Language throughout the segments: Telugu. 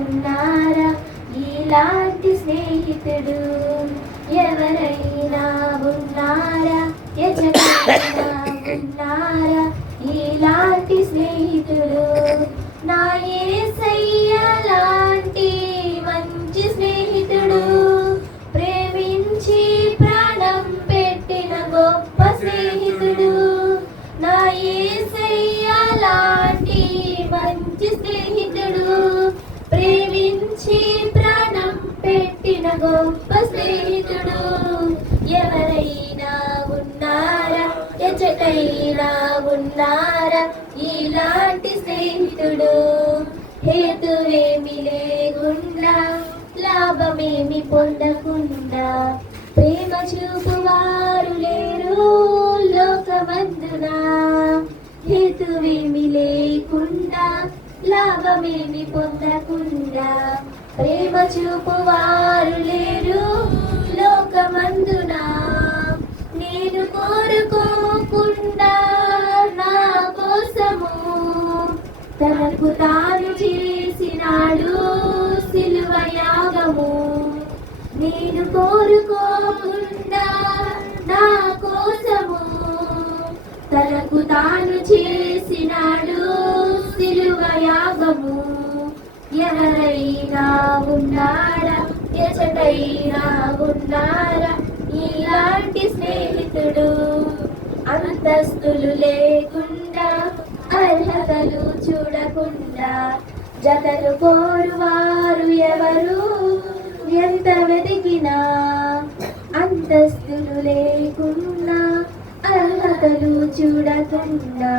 ఉన్నారా ఇలాంటి స్నేహితుడు? ఎవరైనా ఉన్నారా, ఎజరైనా ఉన్నారా ఇలాంటి స్నేహితుడు? నా యేసయ్య లాంటి మంచి స్నేహితుడు, ప్రేమించి ప్రాణం పెట్టిన గొప్ప స్నేహితుడు. నా యేసయ్య లాంటి మంచి స్నేహితుడు, ప్రేమించి ప్రాణం పెట్టిన గొప్ప స్నేహితుడు. ఎవరైనా ఉన్నారా, ఎచటైనా ఉన్నారా ఇలాంటి స్నేహితుడు? హేతువేమి లేకుండా, లాభమేమి పొందకుండా ప్రేమ చూపువారు లేరు లోకమందునా. హేతువేమి లేకుండా, లాభమేమి పొందకుండా ప్రేమ చూపువారు లేరు లోకమందునా. నేను కోరుకోకుండా నా కోసము తనకు తాను చేసినాడు సిలువ యాగము. నేను కోరుకోకుండా నా కోసము తనకు తాను చేసినాడు సిలువ యాగము. ఎవరైనా ఉన్నారా, ఎచటైనా ఉన్నారా ఇలాంటి స్నేహితుడు? అంతస్తులు లేకుండా, అర్హతలు చూడకుండా జతలు కోరువారు ఎవరు ఎంత వెతికినా. అంతస్తులు లేకుండా, అర్హతలు చూడకుండా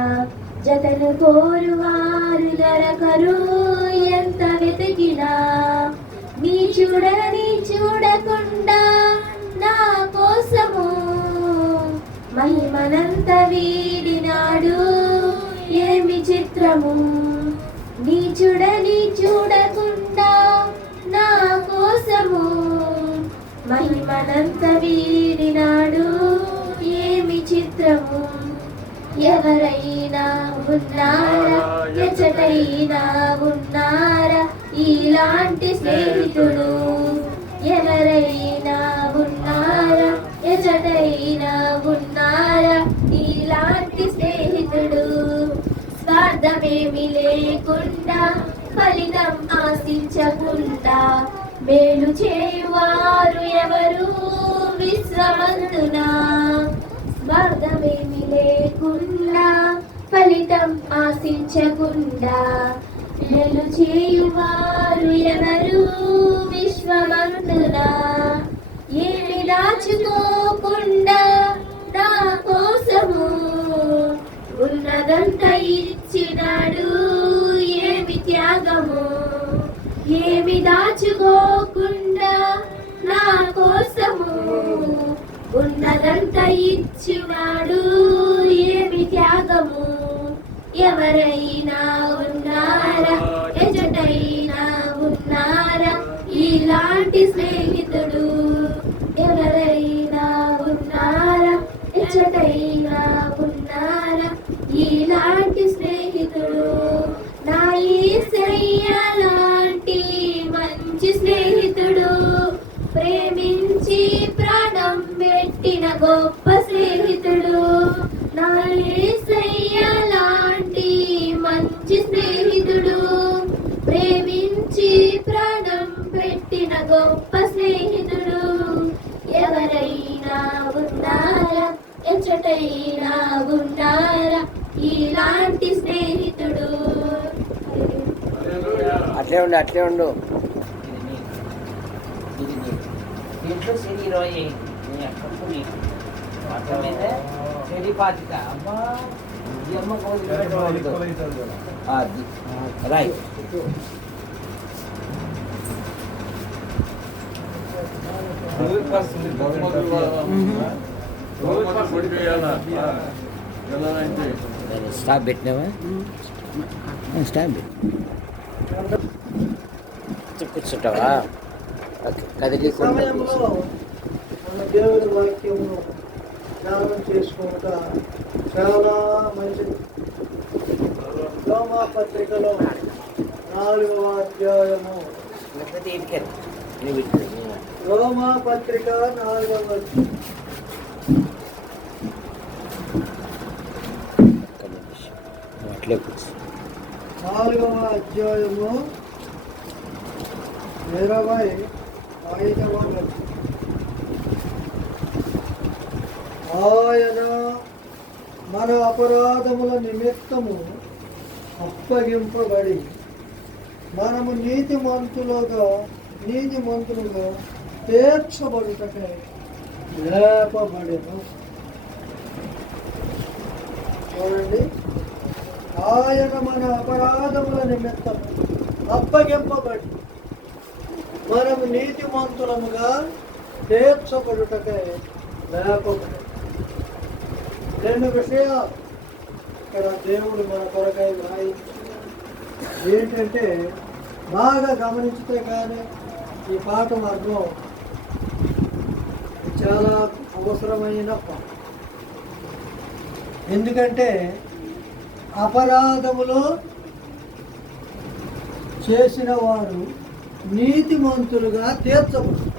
జతలు కోరువారు దొరకరు ఎంత వెతికినా. నీ చూడని చూడకుండా నా కోసము మహిమనంత వీడినాడు, ఏమి చిత్రము. నీ చూడని చూడకుండా నా కోసము మహిమనంత వీడినాడు, ఏమి చిత్రము. ఎవరైనా ఉన్నారా, ఎచటైనా ఉన్నారా ఇలాంటి స్నేహితుడు? ఎవరైనా ఉన్నారా, ఎచటైనా ఉన్నారా ఇలాంటి స్నేహితుడు? స్వార్థమేమి లేకుండా, ఫలితం ఆశించకుండా మేలు చేయువారు ఎవరు విశ్వమందునా. స్వార్థమేమి లేకుండా, ఫలితం ఆశించకుండా మేలు చేయువారు ఎవరు విశ్వమందునా. ఏమి దాచుకోకుండా నా కోసము ఉన్నదంతా ఇచ్చినాడు, ఏమి త్యాగము. ఏమి దాచుకోకుండా నా కోసము ఉన్నదంతా ఇచ్చినాడు, ఏమి త్యాగము. ఎవరైనా ఉన్నారా, ఎజటైనా ఉన్నారా ఇలాంటి స్నేహితుడు? ఎవరైనా ఉన్నారా, ఎజటైనా ఉన్నారా ఇలాంటి స్నేహితుడు? నా యేసయ్య లాంటి మంచి స్నేహితుడు, ప్రేమించి ప్రాణం పెట్టిన గొప్ప స్నేహితుడు. నా యేసయ్య లాంటి మంచి స్నేహితుడు, ప్రేమించి ప్రాణం పెట్టిన గొప్ప స్నేహితుడు. ఎవరైనా ఉన్నారా, ఎచటైనా ఉన్నారా ఇలాంటి స్నేహితుడు? అట్లే ఉండు. దీంట్లో శని 20 ఎక్కడికి అర్థమైందే. శని 25 అమ్మా ఈ అమ్మ రైట్. స్టాప్ పెట్టినావా? స్టాప్ పెట్టి కూర్చుంటావా? కదిలి సమయంలో మన దేవుని వాక్యమును ధ్యానం చేసుకుంటా చాలా మంచిది. రోమా పత్రికలో 4వ అధ్యాయము లేకపోతే ఇటుకెళ్ళి నువ్వు ఇటు రోమా పత్రిక 4వ అధ్యాయం. ఒక్క నిమిషం. నువ్వు అట్లే కూర్చో. 4వ అధ్యాయము 25వ వచనం. ఆయన మన అపరాధముల నిమిత్తము అప్పగింపబడి మనము నీతిమంతులుగా తీర్చబడుటకై లేపబడెను. చూడండి, ఆయన మన అపరాధముల నిమిత్తం అప్పగింపబడి మనము నీతిమంతులముగా తీర్చబడుటకై లేపబడెను. 2 విషయాలు ఇక్కడ దేవుడు మన కొరకై వ్రాయించాడు. ఏంటంటే బాగా గమనించితే కానీ ఈ పాఠం అర్థం చాలా అవసరమైన పాఠం. ఎందుకంటే అపరాధములు చేసిన వారు నీతిమంతులుగా తీర్చబడతారు.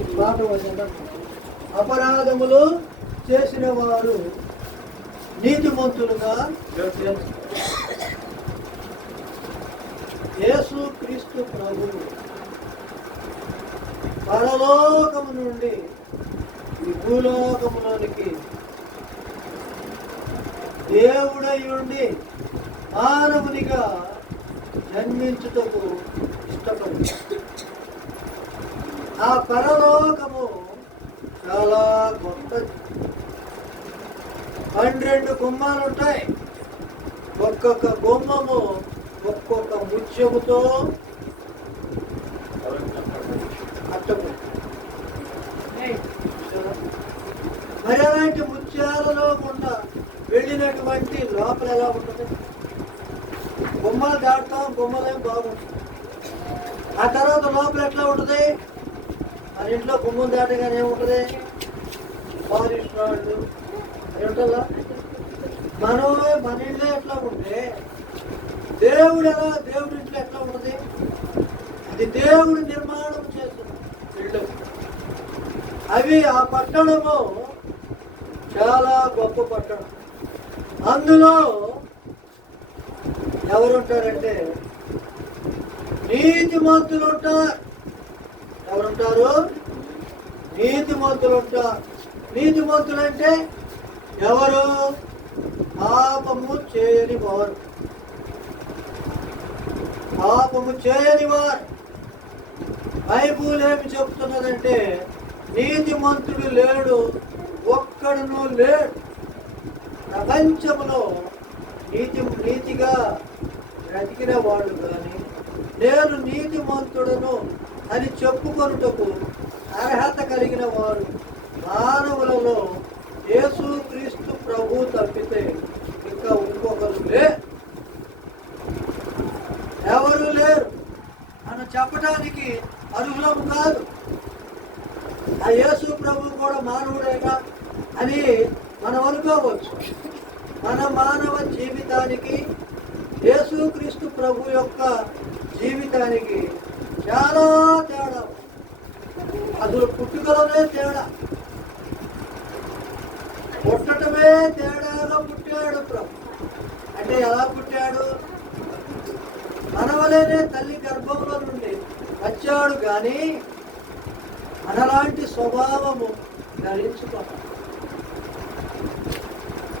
ఈ పాఠం ఏంటంటే అపరాధములు చేసిన వారు నీతిమంతులుగా తీర్చబడతారు. యేసు క్రీస్తు ప్రభువు పరలోకము నుండి ఈ భూలోకములోనికి దేవుడై ఉండి మానవునిగా జన్మించుటకు ఇష్టపడి ఆ పరలోకము చాలా గొప్పది. 12 గుమ్మాలు ఉంటాయి. ఒక్కొక్క గుమ్మము ఒక్కొక్క ముత్యముతో కట్టబడి, మరి అలాంటి ముత్యాలలో గుండా వెళ్ళినటువంటి లోపల ఎలా ఉంటుంది? గుమ్మలు దాటుతాం, గుమ్మలేం బాగుంటుంది. ఆ తర్వాత లోపల ఎట్లా ఉంటుంది? మన ఇంట్లో గుమ్మం దాటగానే ఏముంటుంది? పాలిష్ రాళ్ళు ఉంటుందా? మన ఇల్లు ఎట్లా ఉంటే దేవుడు దేవుడి ఇంట్లో ఎట్లా ఉంటుంది? అది దేవుడు నిర్మాణం చేస్తుంది ఇల్లు. అవి ఆ పట్టణము చాలా గొప్ప పట్టణం. అందులో ఎవరుంటారంటే నీతిమంతులు ఉంటారు. ఎవరుంటారు? నీతిమంతులు ఉంటారు. నీతిమంతులు అంటే ఎవరు? పాపము చేయని వారు. పాపము చేయని వారు. బైబుల్ ఏమి చెప్తున్నదంటే నీతిమంతుడు లేడు, ఒక్కడును లేడు. ప్రపంచంలో నీతిగా బ్రతికిన వాడు కానీ నేను నీతిమంతుడను అని చెప్పుకొనుటకు అర్హత కలిగిన వారు మానవులలో యేసు క్రీస్తు ప్రభు తప్పితే ఇంకా ఇంకొకరు ఎవరు లేరు అని చెప్పడానికి అర్హులము కాదు. ఆ యేసు ప్రభు కూడా మానవుడేగా అని మనం అనుకోవచ్చు. మన మానవ జీవితానికి యేసు క్రీస్తు ప్రభు యొక్క జీవితానికి చాలా తేడా. అసలు పుట్టుకలోనే తేడా, పుట్టటమే తేడాగా పుట్టాడు ప్రభు. అంటే ఎలా పుట్టాడు? మనవలేనే తల్లి గర్భంలో నుండి వచ్చాడు కానీ మనలాంటి స్వభావము ధరించుకున్నాడు.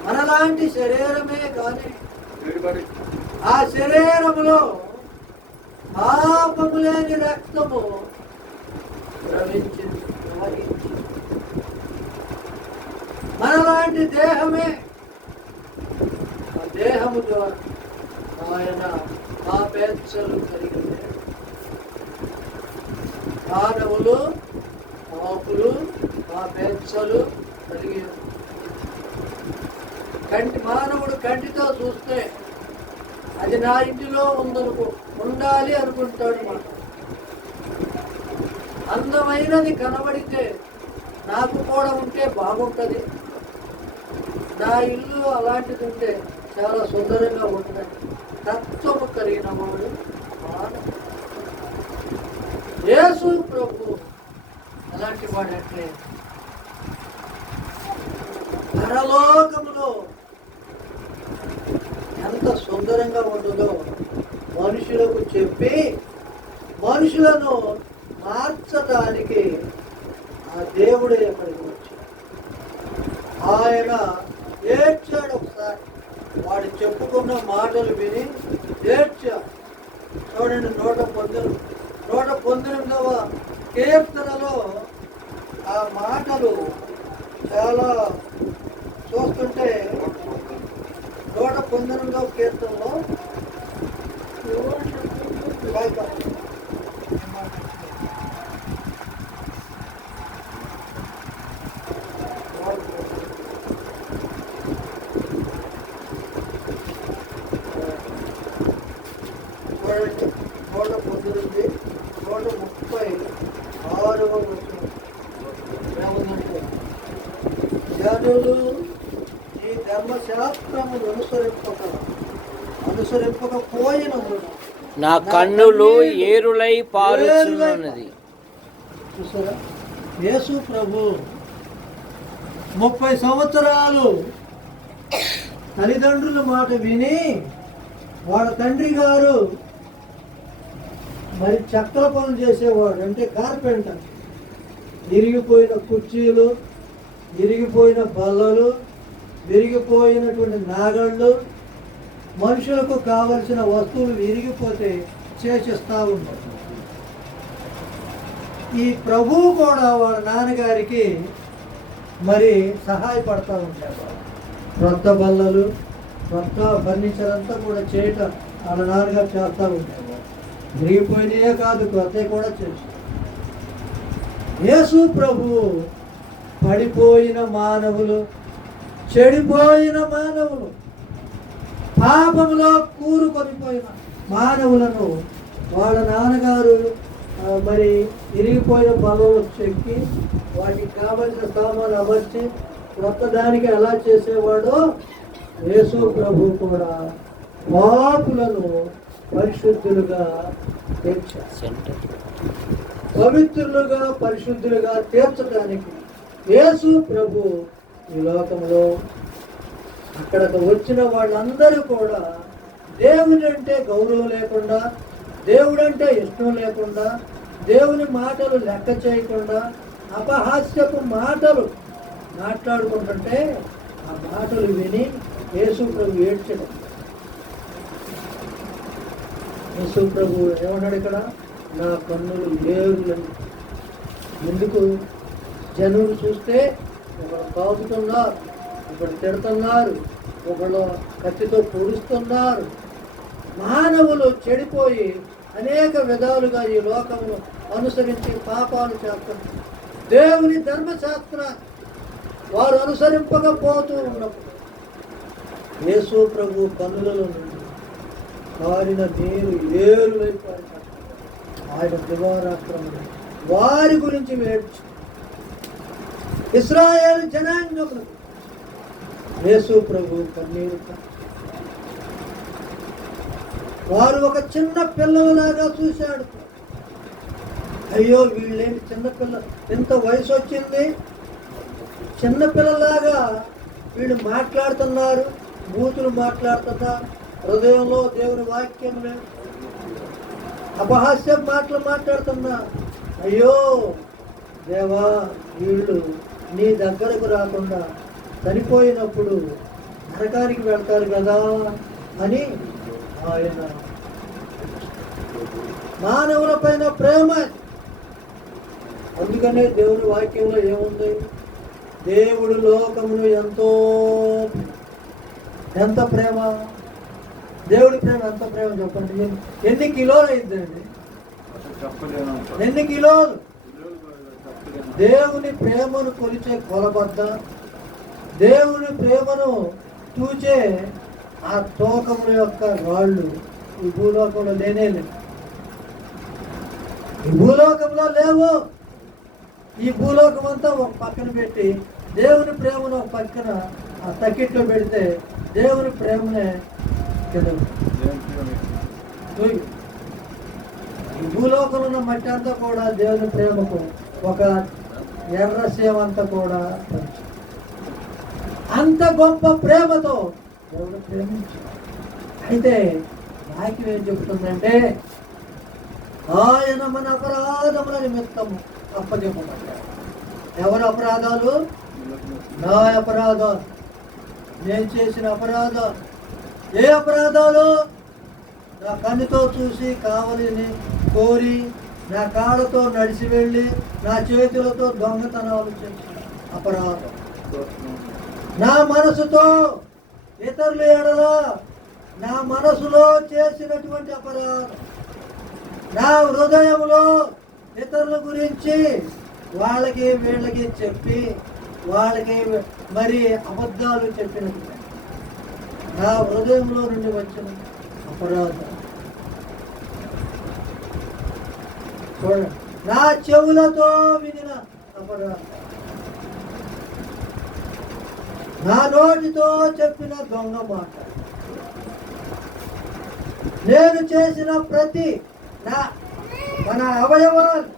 మనలాంటి శరీరమే కానీ ఆ శరీరములో పాపము లేని రక్తము ప్రవహించింది. మనలాంటి దేహమే. ఆ దేహము ద్వారా ఆయన పాపేచ్ఛలు కలిగి మానవులు పాపులు పాపేచ్ఛలు కలిగి మానవుడు కంటితో చూస్తే అది నా ఇంటిలో ఉండాలి అనుకుంటాడు. మాట అందమైనది కనబడితే నాకు కూడా ఉంటే బాగుంటుంది, నా ఇల్లు అలాంటిది ఉంటే చాలా సుందరంగా ఉంటుంది తత్వము కలిగిన వాడు మానవుడు. యేసు ప్రభు అలాంటి వాడంటే పరలోకములో ఎంత సుందరంగా ఉండదో మనుషులకు చెప్పి మనుషులను మార్చడానికి ఆ దేవుడే ఎక్కడికి వచ్చాడు. ఆయన ఏడ్చాడు. ఒకసారి వాడు చెప్పుకున్న మాటలు విని ఏడ్చాడు. చూడండి 119వ కీర్తనలో ఆ మాటలు చాలా చూస్తుంటే 119వ కీర్తనలో చూడండి 119 136వ వచనం ఏముందంటే, జనులు ఈ ధర్మశాస్త్రమును అనుసరింపకపోయినను నా కన్నులు ఏరులై పారుచున్నది. చూసారా, యేసు ప్రభు 30 సంవత్సరాలు తల్లిదండ్రుల మాట విని వాళ్ళ తండ్రి గారు మరి చక్ర పనులు చేసేవాడు, అంటే కార్పెంటర్. విరిగిపోయిన కుర్చీలు, విరిగిపోయిన బల్లలు, విరిగిపోయినటువంటి నాగళ్ళు, మనుషులకు కావలసిన వస్తువులు విరిగిపోతే చేసిస్తూ ఉంటారు. ఈ ప్రభువు కూడా వాళ్ళ నాన్నగారికి మరి సహాయపడతా ఉంటారు. క్రొత్త బల్లలు, క్రొత్త ఫర్నిచర్ అంతా కూడా చేయటం వాళ్ళ నాన్నగారు చేస్తూ ఉంటారు. విరిగిపోయినాయే కాదు, క్రొత్తవి కూడా చేస్తారు. యేసు ప్రభువు పడిపోయిన మానవులు, చెడిపోయిన మానవులు, పాపములో కూరుకొనిపోయిన మానవులను వాళ్ళ నాన్నగారు మరి ఇరిగిపోయిన బలలో చెక్కి వాటికి కావలసిన సామాను అమర్చి కొత్త దానికి ఎలా చేసేవాడో యేసు ప్రభు కూడా పాపులను పరిశుద్ధులుగా తీర్చారు. పవిత్రులుగా పరిశుద్ధులుగా తీర్చడానికి యేసు ప్రభు ఈ లోకంలో అక్కడకు వచ్చిన వాళ్ళందరూ కూడా దేవుని అంటే గౌరవం లేకుండా, దేవుడంటే ఇష్టం లేకుండా, దేవుని మాటలు లెక్క చేయకుండా అపహాస్యపు మాటలు మాట్లాడుకుంటుంటే ఆ మాటలు విని యేసు ప్రభు ఏడ్చడం. యేసు ప్రభు ఏమన్నాడు ఇక్కడ? నా కన్నులు ఏరులు. ఎందుకు? జనులు చూస్తే ఒకరు కాపుతున్నారు, ఒకరు తిడుతున్నారు, ఒకళ్ళు కత్తితో పొడుస్తున్నారు. మానవులు చెడిపోయి అనేక విధాలుగా ఈ లోకంలో అనుసరించి పాపాలు చేస్తున్నారు. దేవుని ధర్మశాస్త్రాన్ని వారు అనుసరింపకపోతూ ఉన్నప్పుడు యేసు ప్రభు కన్నులలో నుండి కారిన నీరు ఏరులైపోయి ఆయన దివారాక్రమణ వారి గురించి వేడ్చి ఇశ్రాయేలు జనాంగములకు యేసు ప్రభు కన్నీరు. వారు ఒక చిన్న పిల్లలాగా చూశాడు. అయ్యో వీళ్ళేంటి చిన్నపిల్ల, ఎంత వయసు వచ్చింది, చిన్నపిల్లలాగా వీళ్ళు మాట్లాడుతున్నారు, బూతులు మాట్లాడుతున్నారు, హృదయంలో దేవుని వాక్యం లేదు, అపహాస్య మాటలు మాట్లాడుతున్నా. అయ్యో దేవా, వీళ్ళు నీ దగ్గరకు రాకుండా చనిపోయినప్పుడు నరకానికి వెళ్తారు కదా అని ఆయన మానవుల పైన ప్రేమ. అందుకనే దేవుని వాక్యంలో ఏముంది? దేవుడు లోకమును ఎంత ప్రేమ, దేవుడి ప్రేమ ఎంత ప్రేమ చెప్పండి. ఎన్ని కిలోలు అయిందండి? ఎన్ని కిలోలు? దేవుని ప్రేమను కొలిచే కొలబద్ద, దేవుని ప్రేమను చూచే ఆ తూకముల యొక్క రాళ్ళు ఈ భూలోకంలో లేనే లేవు. ఈ భూలోకంలో లేవు. ఈ భూలోకం అంతా ఒక పక్కన పెట్టి దేవుని ప్రేమను ఒక పక్కన ఆ తక్కిట్లో పెడితే దేవుని ప్రేమనే కదా. ఈ భూలోకంలో ఉన్న మట్టి అంతా కూడా దేవుని ప్రేమకు ఒక ఎర్ర సేవంతా కూడా పంచు. అంత గొప్ప ప్రేమతో దేవుడు ప్రేమించాడు. అయితే వాక్యం ఏం చెబుతుందంటే ఆయన మన అపరాధముల నిమిత్తము అప్పచెప్పబడ్డాడు. ఎవరి అపరాధాలు? నా అపరాధాలు, నేను చేసిన అపరాధాలు. ఏ అపరాధాలు? నా కన్నుతో చూసి కావలిని కోరి, నా కాళ్ళతో నడిచి వెళ్ళి, నా చేతులతో దొంగతనాలు చేసిన అపరాధం. నా మనసుతో ఇతరుల ఎడల నా మనసులో చేసినటువంటి అపరాధం. నా హృదయంలో ఇతరుల గురించి వాళ్ళకి వీళ్ళకి చెప్పి వాళ్ళకి మరి అబద్ధాలు చెప్పినట్టు నా హృదయంలో నుండి వచ్చిన అపరాధం. చూడండి, నా చెవులతో వినిన అపరాధం, నా నోటితో చెప్పిన దొంగ మాట, నేను చేసిన ప్రతి మన అవయవాలు,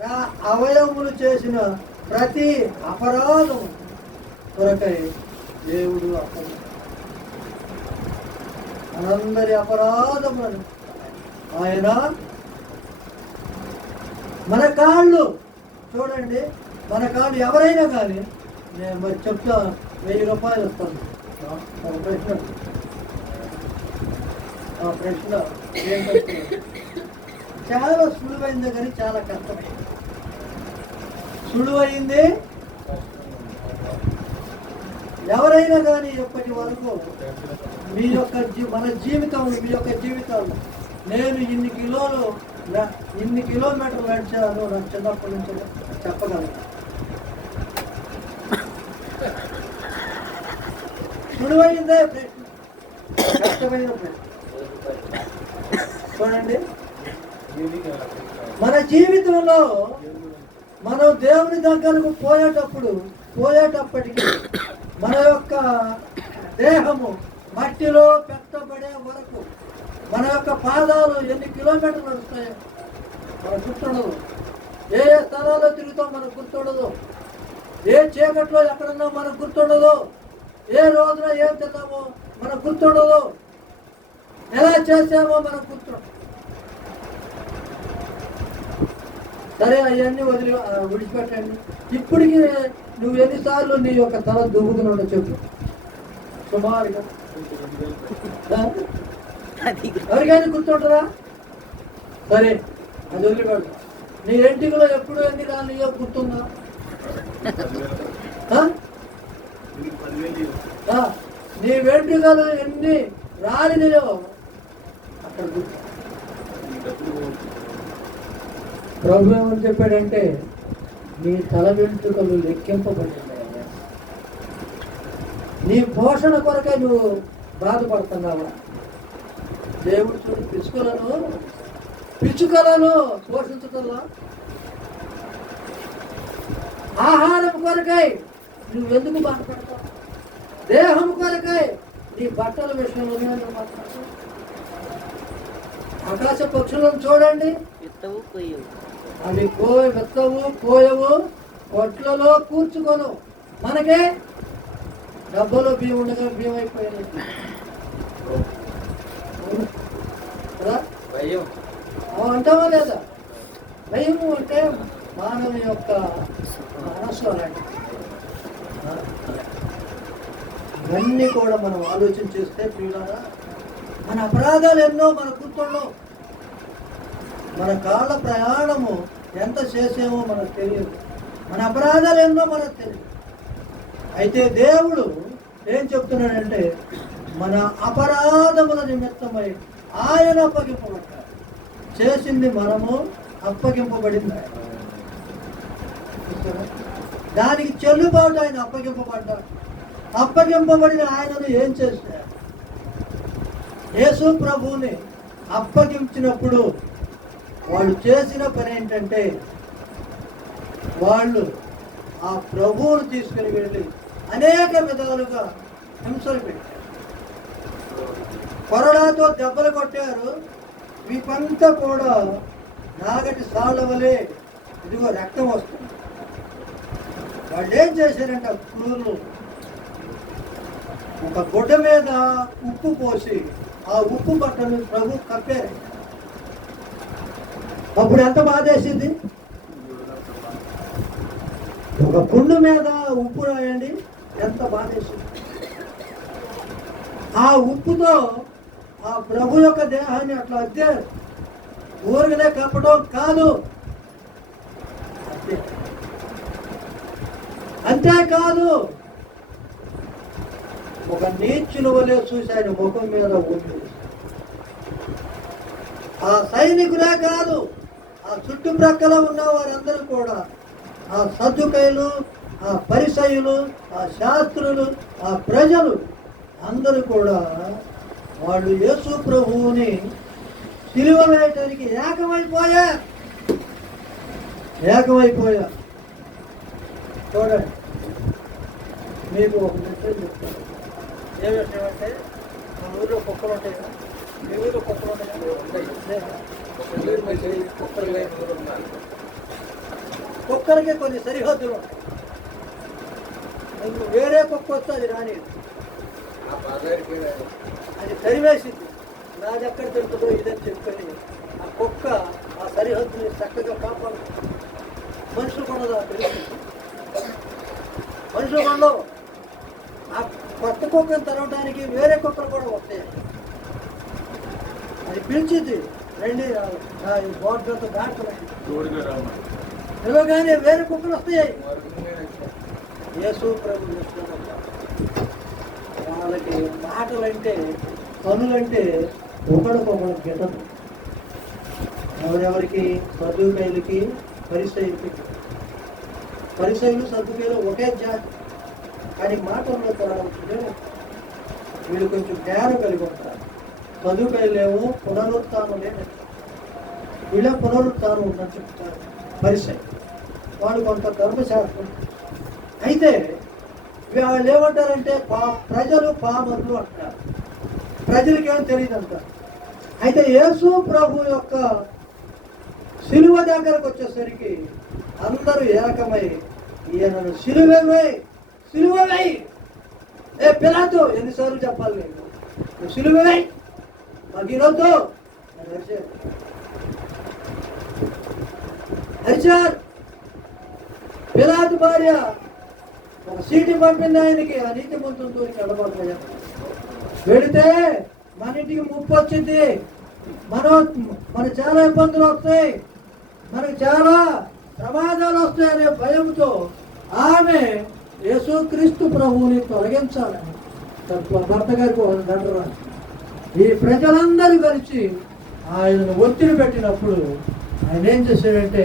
నా అవయవములు చేసిన ప్రతి అపరాధం కొరకై దేవుడు అందరి అపరాధములను ఆయన మన కాళ్ళు చూడండి, మన కాళ్ళు ఎవరైనా కానీ నేను మరి చెప్తా 1000 రూపాయలు వస్తాను. ఒక ప్రశ్న ఏంటంటే చాలా సులువైంది కానీ చాలా కష్టమైంది. సులువైంది ఎవరైనా కానీ ఇప్పటి వరకు మీ యొక్క మన జీవితంలో, మీ యొక్క జీవితంలో నేను ఇన్ని కిలోమీటర్లు నడిచాను నాకు చిన్నప్పటి నుంచి చెప్పగలను. సులువైందే ప్రశ్న, కష్టమైన ప్రశ్న. చూడండి, మన జీవితంలో మనం దేవుని దగ్గరకు పోయేటప్పటికి మన యొక్క దేహము మట్టిలో పెట్టబడే వరకు మన యొక్క పాదాలు ఎన్ని కిలోమీటర్లు నడుస్తాయో మనకు గుర్తుండదు. ఏ స్థలాల్లో తిరుగుతాం మనకు గుర్తుండదు. ఏ చీకట్లో ఎక్కడున్నా మనకు గుర్తుండదు. ఏ రోజున ఏం తిన్నామో మనకు గుర్తుండదు. ఎలా చేసామో మనకు గుర్తుండదు. సరే, అవన్నీ విడిచిపెట్టండి. ఇప్పటికి నువ్వు ఎన్నిసార్లు నీ యొక్క తల దువ్వుకున్నాడో చెప్పు. సుమారుగా ఎవరికైనా గుర్తుంటారా? సరే, అది వదిలిపెడతా. నీ ఎంటికలో ఎప్పుడు ఎన్ని రానియో గుర్తుందా? నీ వెంట్రుకలు ఎన్ని రాలినయో అక్కడ గుర్తు. ప్రభు ఏమని చెప్పాడంటే నీ తల వెంట్రుకలు లెక్కింపబడినాయి. నీ పోషణ కొరకే నువ్వు బాధపడుతున్నావా? దేవుడు చూడు, పిచ్చుకలను పోషించటంలా ఆహారం కొరకై నువ్వెందుకు బాధపడతావు? దేహం కొరకై నీ బట్టల విషయంలో మాట్లాడతావు. ఆకాశ పక్షులను చూడండి, అవి విత్తవు కోయవు, కొట్లలో కూర్చుకోను. మనకే డబ్బులో బియ్యం ఉండగా బియ్యం అయిపోయినాయి కదా. అంటావా లేదా? భయము అంటే మానవుని యొక్క మనస్సు అలాంటి. ఇవన్నీ కూడా మనం ఆలోచన చేస్తే ప్రియులారా, మన అపరాధాలు ఎన్నో మన గుర్తుండవు. మన కాళ్ళ ప్రయాణము ఎంత చేసామో మనకు తెలియదు. మన అపరాధాలు ఎన్నో మనకు తెలియదు. అయితే దేవుడు ఏం చెప్తున్నాడంటే మన అపరాధముల నిమిత్తమై ఆయన అప్పగింపబడ్డాడు. చేసింది మనము, అప్పగింపబడింది దానికి చెల్లుబాటు ఆయన అప్పగింపబడ్డాడు. అప్పగింపబడిన ఆయనను ఏం చేశాడు? యేసు ప్రభువుని అప్పగించినప్పుడు వాళ్ళు చేసిన పని ఏంటంటే వాళ్ళు ఆ ప్రభువును తీసుకుని వెళ్ళి అనేక విధాలుగా హింసలు పెట్టారు. కొరడాతో దెబ్బలు కొట్టారు, వీపంతా కూడా నాగటి సాళ్ళ వలె ఇదిగో రక్తం వస్తుంది. వాళ్ళు ఏం చేశారంటే క్రూరులు ఒక గుడ్డ మీద ఉప్పు పోసి ఆ ఉప్పు బట్టలు ప్రభు కప్పారు. అప్పుడు ఎంత బాధేసింది? ఒక పుండు మీద ఉప్పు రాయండి, ఎంత బాధేసింది. ఆ ఉప్పుతో ఆ ప్రభు యొక్క దేహాన్ని అట్లా అద్దారు. ఊరికనే కప్పడం కాదు, అంతేకాదు ఒక నీచుల వలె చూసి ఆయన ముఖం మీద ఉంది. ఆ సైనికులే కాదు, ఆ చుట్టుప్రక్కల ఉన్న వారందరూ కూడా, ఆ సద్దుకైలు, ఆ పరిసయులు, ఆ శాస్త్రులు, ఆ ప్రజలు అందరూ కూడా వాళ్ళు యేసు ప్రభువుని సిలువ వేయటానికి ఏకమైపోయా. చూడండి, మీకు ఒక విషయం చెప్తాను. ఏ విషయం అంటే, మన ఊళ్ళో కుక్కలు ఉంటాయి కదా, మీ ఊళ్ళో కుక్కలు ఉంటాయి. కుక్కలకి కొన్ని సరిహద్దులు ఉంటాయి. వేరే కుక్క వస్తే అది రాని, అది సరివేసింది. నాది ఎక్కడ తింటుందో ఇదని చెప్పని ఆ కుక్క ఆ సరిహద్దుని చక్కగా కాపాడు. మనుషులు కొనదా తెలుసు, మనుషులు కొనవు. ఆ కొత్త కుక్కను తరవడానికి వేరే కుక్కలు కూడా వస్తాయి. అది పిలిచింది, రండి బోర్డులతో దాటలేదు. కానీ వేరే కుక్కలు వస్తాయి. యేసు ప్రభు వాళ్ళకి మాటలంటే, పనులంటే ఒకడికొకడు గిట్టదు. ఎవరెవరికి? సద్దుకైలకి, పరిసయులకి. పరిసయులు సద్దుకైలు ఒకే జాతి, కానీ మాటల్లో తేడా వచ్చిందే. వీళ్ళు కొంచెం జ్ఞానం కలిగి ఉంటారు. సద్దుకైలేమో పునరుత్థానం లేదు, వీళ్ళ పునరుత్థానం ఉందని చెప్తారు. పరిసయ వాళ్ళు కొంత ధర్మశాస్త్రం. అయితే వాళ్ళు ఏమంటారంటే ప్రజలు పామరులు అంటారు. ప్రజలకేమో తెలియదు అంటారు. అయితే యేసు ప్రభు యొక్క సిలువ దగ్గరకు వచ్చేసరికి అందరూ ఏకమై ఈయనను సిలువై ఏ పిలాతు ఎన్నిసార్లు చెప్పాలి నేను, నువ్వు సిలువై మగినొద్దు అరిచారు. పిలాతు భార్య ఒక సీటు పంపింది ఆయనకి, ఆ నీతి మంత్రులతో వెళ్ళబోతున్నాయా. వెళితే మన ఇంటికి ముప్పు వచ్చింది, మన చాలా ఇబ్బందులు వస్తాయి, మనకు చాలా ప్రమాదాలు వస్తాయనే భయంతో ఆమె యేసుక్రీస్తు ప్రభువుని తొలగించాలని భర్త గారికి దండరా. ఈ ప్రజలందరూ కలిసి ఆయనను ఒత్తిడి పెట్టినప్పుడు ఆయన ఏం చేశాడంటే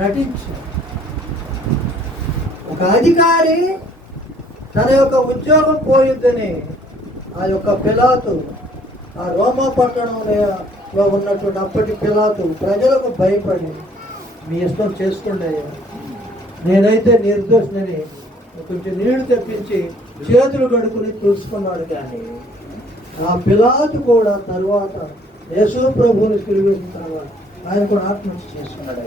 నటించాడు. ఒక అధికారి తన యొక్క ఉద్యోగం పోయిద్దని ఆ యొక్క పిలాతు, ఆ రోమా పట్టణంలో ఉన్నటువంటి అప్పటి పిలాతు ప్రజలకు భయపడి, మీ ఇష్టం చేసుకోండి, నేనైతే నిర్దోషిని కొంచెం నీళ్లు తెప్పించి చేతులు కడుకుని చూసుకున్నాడు. కానీ ఆ పిలాతు కూడా తరువాత యేసు ప్రభువుని సిలువేసిన తర్వాత ఆయన కూడా ఆత్మహత్య చేసుకున్నాడు.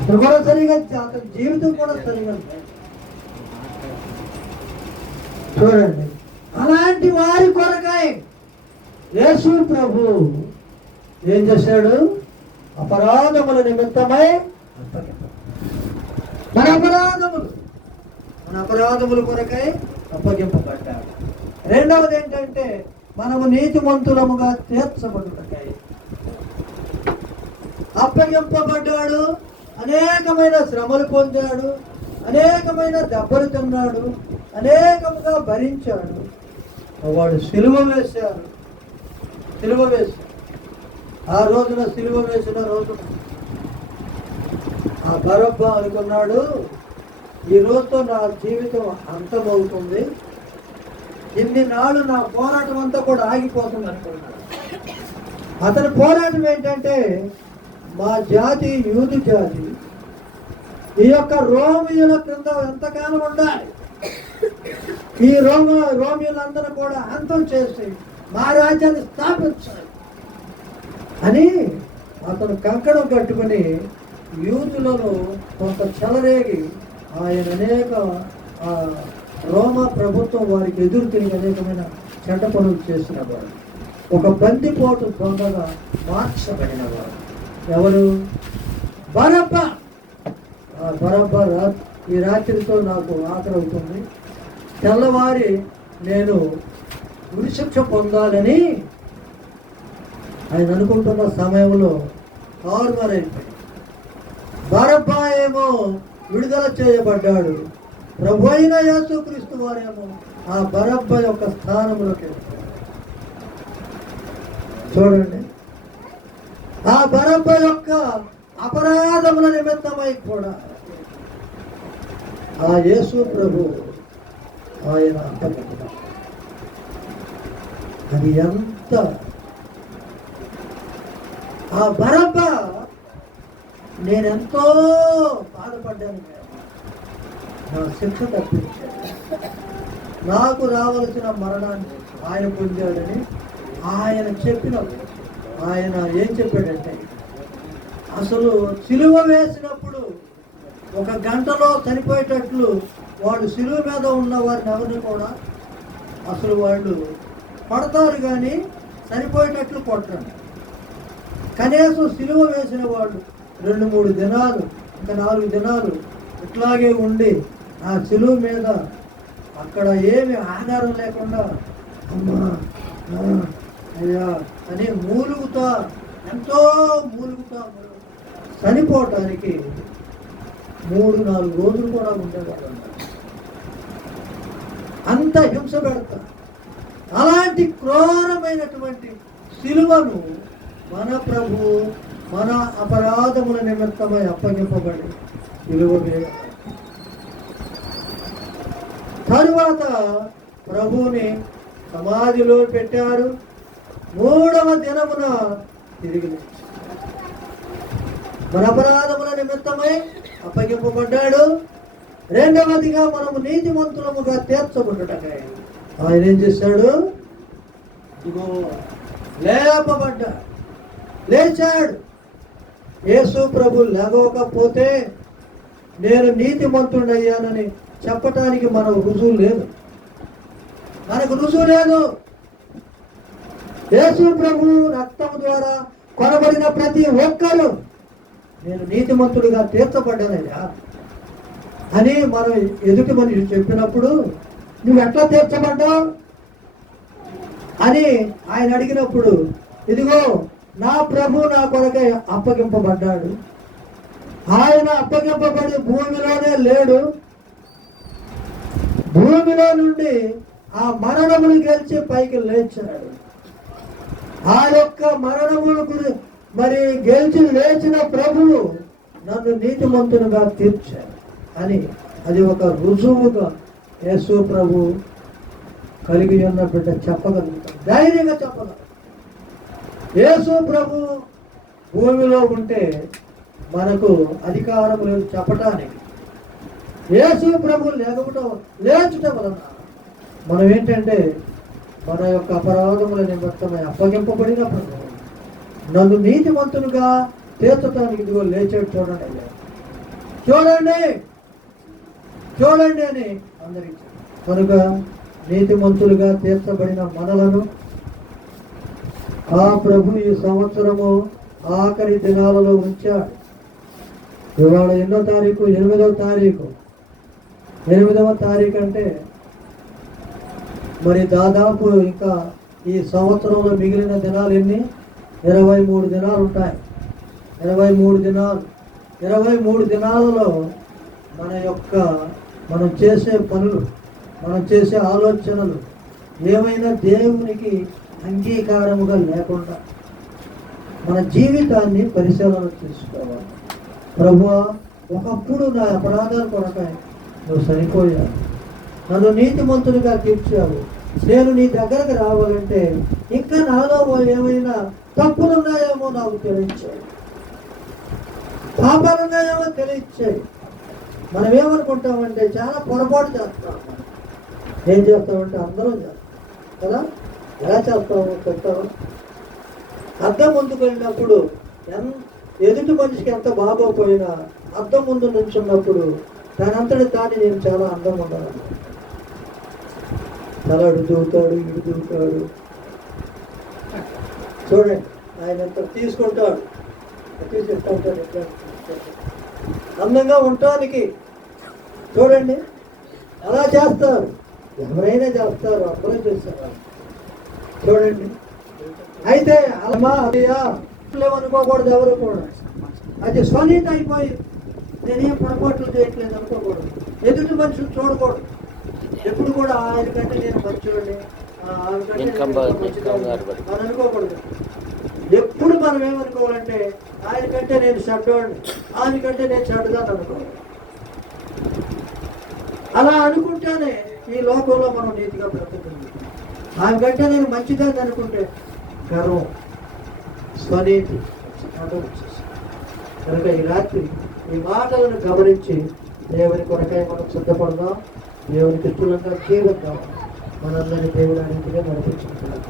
ఇప్పుడు కూడా సరిగా అతని జీవితం కూడా సరిగా చూడండి. అలాంటి వారి కొరకై యేసు ప్రభు ఏం చేశాడు? అపరాధముల నిమిత్తమై మన అపరాధముల కొరకై అప్పగింపబడ్డాడు. రెండవది ఏంటంటే మనము నీతిమంతులముగా తీర్చబడుటకై అప్పగింపబడ్డాడు. అనేకమైన శ్రమలు పొందాడు, అనేకమైన దెబ్బలు తిన్నాడు, అనేకముగా భరించాడు. వాడు సిలువ వేశారు. ఆ రోజున సిలువ వేసిన రోజు ఆ బరబ్బా అనుకున్నాడు, ఈ రోజుతో నా జీవితం అంతమవుతుంది, ఇన్ని నాడు నా పోరాటం అంతా కూడా ఆగిపోతుంది అనుకున్నాడు. అతని పోరాటం ఏంటంటే, మా జాతి యూదు జాతి ఈ యొక్క రోమియుల క్రింద ఎంతకాలం ఉండాలి, ఈ రోమియులందరూ కూడా అంతం చేసి మా రాజ్యాన్ని స్థాపించాలి అని అతను కంకణం కట్టుకుని యూదులను కొంత చెలరేగి ఆయన అనేక రోమా ప్రభుత్వం వారికి ఎదురు తిరిగి అనేకమైన చెడ్డ పనులు చేసినవాడు. ఒక బందిపోటు దొంగగా మార్చబడినవాడు. ఎవరు? బరబ్బ. ఆ బరబ్బ ఈ రాత్రితో నాకు ఆఖరి అవుతుంది. తెల్లవారి నేను ఉరిశిక్ష పొందాలని ఆయన అనుకుంటున్న సమయంలో తారుమారైపోయింది. బరబ్బా ఏమో విడుదల చేయబడ్డాడు. ప్రభు అయిన యేసుక్రీస్తు వారేమో ఆ బరబ్బ యొక్క స్థానంలోకి వెళ్ళాడు. చూడండి, ఆ బరబ్బ యొక్క అపరాధముల నిమిత్తమై కూడా ఆ యేసు ప్రభు ఆయన అప్పగించాడు. అది ఎంత ఆ బరబ్బ నేనెంతో బాధపడ్డాను. నా శిక్ష తప్పించాడు. నాకు రావలసిన మరణాన్ని ఆయన పొందాడని ఆయన చెప్పినప్పుడు ఆయన ఏం చెప్పాడంటే, అసలు సిలువ వేసినప్పుడు 1 గంటలో చనిపోయేటట్లు వాడు సిలువ మీద ఉన్న వారిని ఎవరిని కూడా అసలు వాళ్ళు పడతారు కానీ చనిపోయేటట్లు కొట్టరు. కనీసం సిలువ వేసిన వాడు 2-3 దినాలు ఇంకా 4 దినాలు ఇట్లాగే ఉండి ఆ సిలువ మీద అక్కడ ఏమి ఆధారం లేకుండా అమ్మా అయ్యా అని మూలుగుతా ఎంతో మూలుగుతా చనిపోవటానికి 3-4 రోజులు కూడా ఉండేవాడు. అంత హింస పెడతా. అలాంటి క్రూరమైనటువంటి సిలువను మన ప్రభు మన అపరాధముల నిమిత్తమై అప్పగింపబడి సిలువ వేయ తరువాత ప్రభువుని సమాధిలో పెట్టారు. 3వ దినమున తిరిగి మన అపరాధముల నిమిత్తమై అప్పగింపబడ్డాడు. 2వదిగా మనము నీతిమంతులముగా తీర్చబడ్డటకై ఆయన ఏం చేశాడు? ఇగో లేపబడ్డాడు, లేచాడు. యేసు ప్రభు లేవకపోతే నేను నీతిమంతుడయ్యానని చెప్పటానికి మనకు రుజువు లేదు. మనకు రుజువు లేదు. యేసు ప్రభు రక్తం ద్వారా కొనబడిన ప్రతి ఒక్కరూ నేను నీతిమంతుడిగా తీర్చబడ్డానయ్యా అని మనం ఎదుటి మనిషి చెప్పినప్పుడు నువ్వు ఎట్లా తీర్చబడ్డావు అని ఆయన అడిగినప్పుడు, ఇదిగో నా ప్రభు నా కొరకై అప్పగింపబడ్డాడు. ఆయన అప్పగింపబడి భూమిలోనే లేడు. భూమిలో నుండి ఆ మరణమును గెలిచి పైకి లేచాడు. ఆ యొక్క మరణములకు మరి గెలిచి లేచిన ప్రభువు నన్ను నీతిమంతునిగా తీర్చాడు అని అది ఒక రుజువుగా యేసు ప్రభు కలిగి ఉన్న బిడ్డ చెప్పగలుగుతాడు, ధైర్యంగా చెప్పగలరు. యేసు ప్రభు భూమిలో ఉంటే మనకు అధికారం లేదు చెప్పటానికి. యేసు ప్రభు లేచుట వలన మనం ఏంటంటే మన యొక్క అపరాధముల నిమిత్తమై అప్పగింపబడిన ప్రభు నన్ను నీతిమంతునిగా తీర్చడానికి ఇదిగో లేచాడు. చూడండి చూడండి చూడండి అని అందరికీ కనుక నీతిమంతులుగా తీర్చబడిన మనలను ఆ ప్రభు ఈ సంవత్సరము ఆఖరి దినాలలో ఉంచాడు. ఇవాళ 8వ తారీఖు, 8వ తారీఖు. 8వ తారీఖు అంటే మరి దాదాపు ఇంకా ఈ సంవత్సరంలో మిగిలిన దినాలు ఎన్ని? 23 దినాలు ఉంటాయి. 23 దినాలు. 23 దినాలలో మనం చేసే పనులు, మనం చేసే ఆలోచనలు ఏమైనా దేవునికి అంగీకారముగా లేకుండా మన జీవితాన్ని పరిశీలన చేసుకోవాలి. ప్రభువా, ఒకప్పుడు నా అపరాధాల కొరకై నువ్వు చనిపోయావు, నన్ను నీతిమంతునిగా తీర్చావు. నేను నీ దగ్గరకు రావాలంటే ఇంకా నాలో ఏమైనా తప్పులున్నాయేమో నాకు తెలియచేయి, పాపాలున్నాయేమో తెలియచేయి. మనం ఏమనుకుంటామంటే చాలా పొరపాటు చేస్తాం. ఏం చేస్తామంటే అందరం చేస్తాం కదా. ఎలా చేస్తాము చెప్తాము? అద్దం ముందుకు వెళ్ళినప్పుడు ఎదుటి మనిషికి ఎంత బాగోపోయినా అద్దం ముందు నుంచున్నప్పుడు దానంతటి దాన్ని నేను చాలా అందంగా ఉండాలి. తలడు దూతాడు, ఇడు దూతాడు. చూడండి, ఆయన ఎంత తీసుకుంటాడు, తీసుకుంటాడు. అందంగా ఉండటానికి చూడండి అలా చేస్తారు. ఎవరైనా చేస్తారు, అందరూ చేస్తారు. చూడండి, అయితే అలమా అదియా లేవనుకోకూడదు ఎవరు కూడా. అది స్వనీత అయిపోయి నేనేం పొరపాట్లు చేయట్లేదు అనుకోకూడదు. ఎదుటి మనుషులు చూడకూడదు. ఎప్పుడు కూడా ఆయన కంటే నేను మంచోడిని, మనం అనుకోకూడదు. ఎప్పుడు మనం ఏమనుకోవాలంటే ఆయన కంటే నేను చెడ్డోడిని, ఆయన కంటే నేను చెడ్డదాన్ని అనుకోవాలి. అలా అనుకుంటేనే ఈ లోకంలో మనం నీతిగా బ్రతుకుతుంది. ఆయన కంటే నేను మంచిదాన్ని అనుకుంటే గర్వం, స్వనీతి కనుక ఈ రాత్రి ఈ మాటలను గమనించి దేవుని కొరకై మనం సిద్ధపడదాం. దేవునికి ఇష్టంగా జీవిద్దాం. మనందరినీ దేవుడు అన్నింటిగా నడిపించుకుంటున్నాం.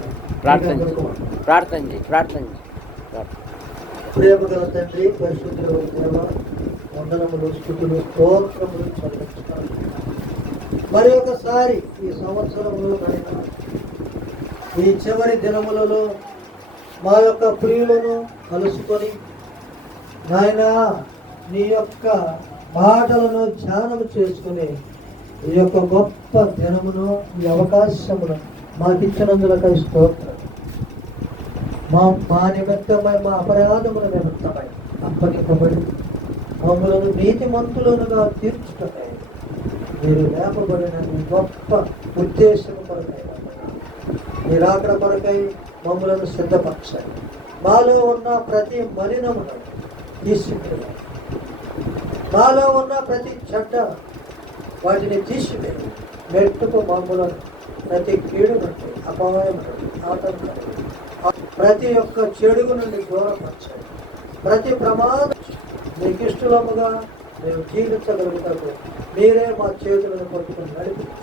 ప్రేమ గల తండ్రి, పరిశుద్ధుల దేవ, వందనములు, స్తుతులు, స్తోత్రములు చెల్లించుతాను. మరి ఒకసారి ఈ సంవత్సరంలో ఈ చివరి దినములలో మా యొక్క ప్రియులను కలుసుకొని నాయనా నీ యొక్క మాటలను ధ్యానం చేసుకుని ఈ యొక్క గొప్ప దినమును, ఈ అవకాశమును మాకు ఇచ్చినందులకై స్తోత్రం. మా నిమిత్తమై, మా అపరాధముల నిమిత్తమై అప్పగింపబడి మమ్మలను నీతిమంతులనుగా తీర్చుటకై మీరు లేపబడిన ఈ గొప్ప ఉద్దేశం కొరకై, నిరాకడ కొరకై మమ్మలను సిద్ధపరచండి. మాలో ఉన్న ప్రతి మలినమును తీసివేయండి. మాలో ఉన్న ప్రతి చెడ్డ వాటిని తీసివేయండి. మెట్టుకు మమ్మలను ప్రతి కీడు నుండి, అపాయం నుండి, ఆటంకం నుండి, ప్రతి ఒక్క చెడుగు నుండి దూరపరచండి. ప్రతి ప్రమాదం మీకు ఇష్టముగా మేము జీవించగలుగుతాము. మీరే మా చేతులను పట్టుకుని నడిపించి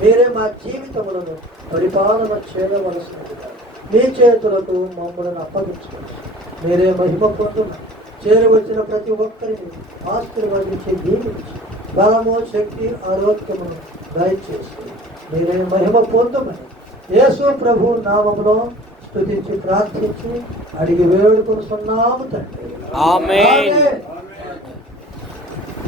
మీరే మా జీవితములను పరిపాలన చేయవలసినదిగా మీ చేతులకు మమ్మల్ని అప్పగించవచ్చు. మీరే మహిమ పొందుమని, చేరవచ్చిన ప్రతి ఒక్కరిని ఆశీర్వదించి దీవించి బలము, శక్తి, ఆరోగ్యమును దయచేసి మీరే మహిమ పొందుమని యేసు ప్రభు నామములో స్తుతించి ప్రార్థించి అడిగి వేడుకొనుచున్నాము తండ్రి. ఆమేన్.